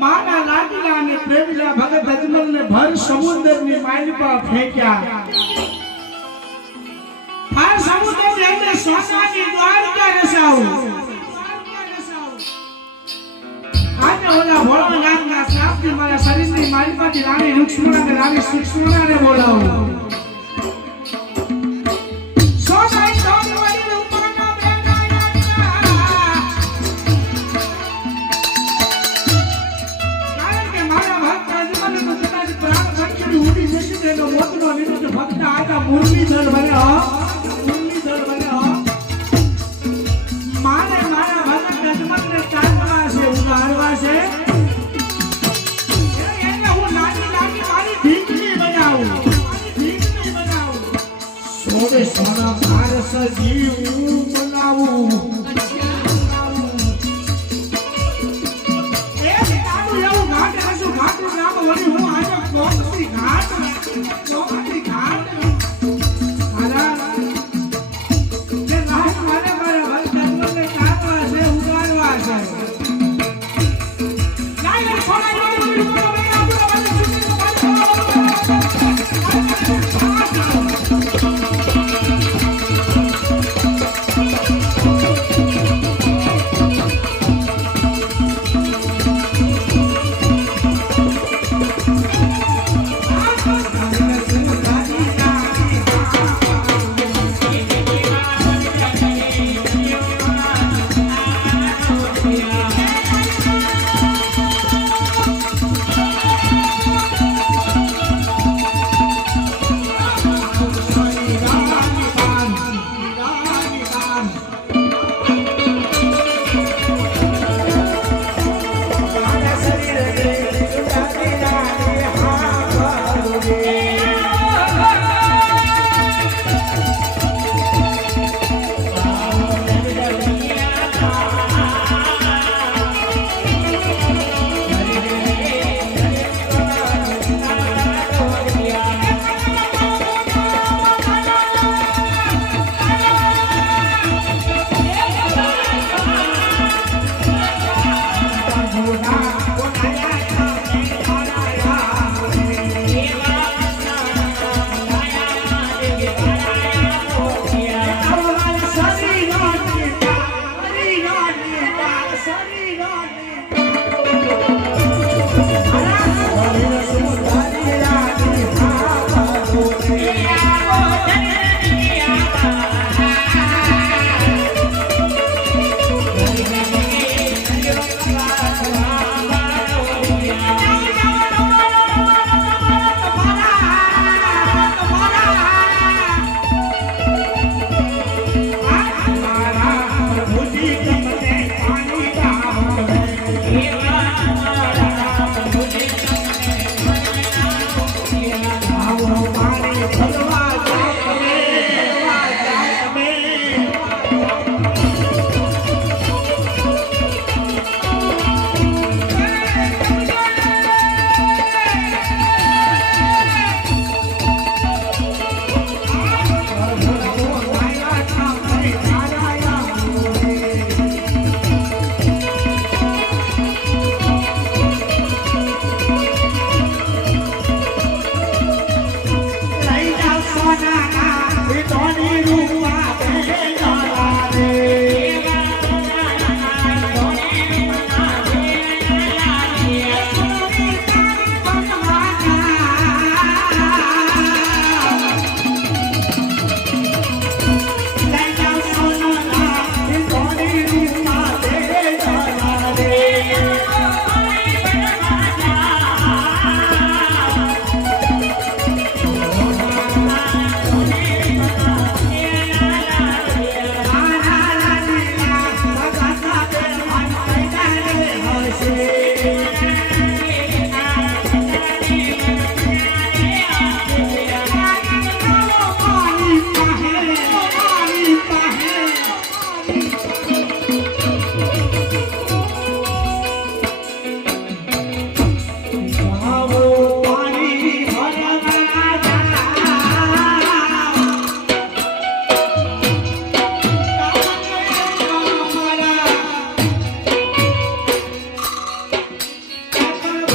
માના લાડીલા અને પ્રેમીલા ભગત અજમલને ભર માઈન પર ફેંક્યા. આ સમુદ્રની અંદર સોનાની દ્વારકા રસાવું આજે ઓલા ભોળાનાથના શ્રાપથી મારા શરીરની પાટી રાણી રૂક્ષ્મણાને રાણી સુક્ષ્મણાને બોલાવું. ઉડી જશે તો એનો મોતનો નિમિત્ત ભક્ત આજા મુરલીધર બન્યો મુરલીધર બન્યો મારે મારા ભક્ત અજમલને ચાલવા છે, ઉગાડવા છે. એને હું નાની નાની મારી સોને પારસ જીવ બનાવું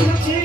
역시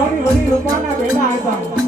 Có gì mới, có gì?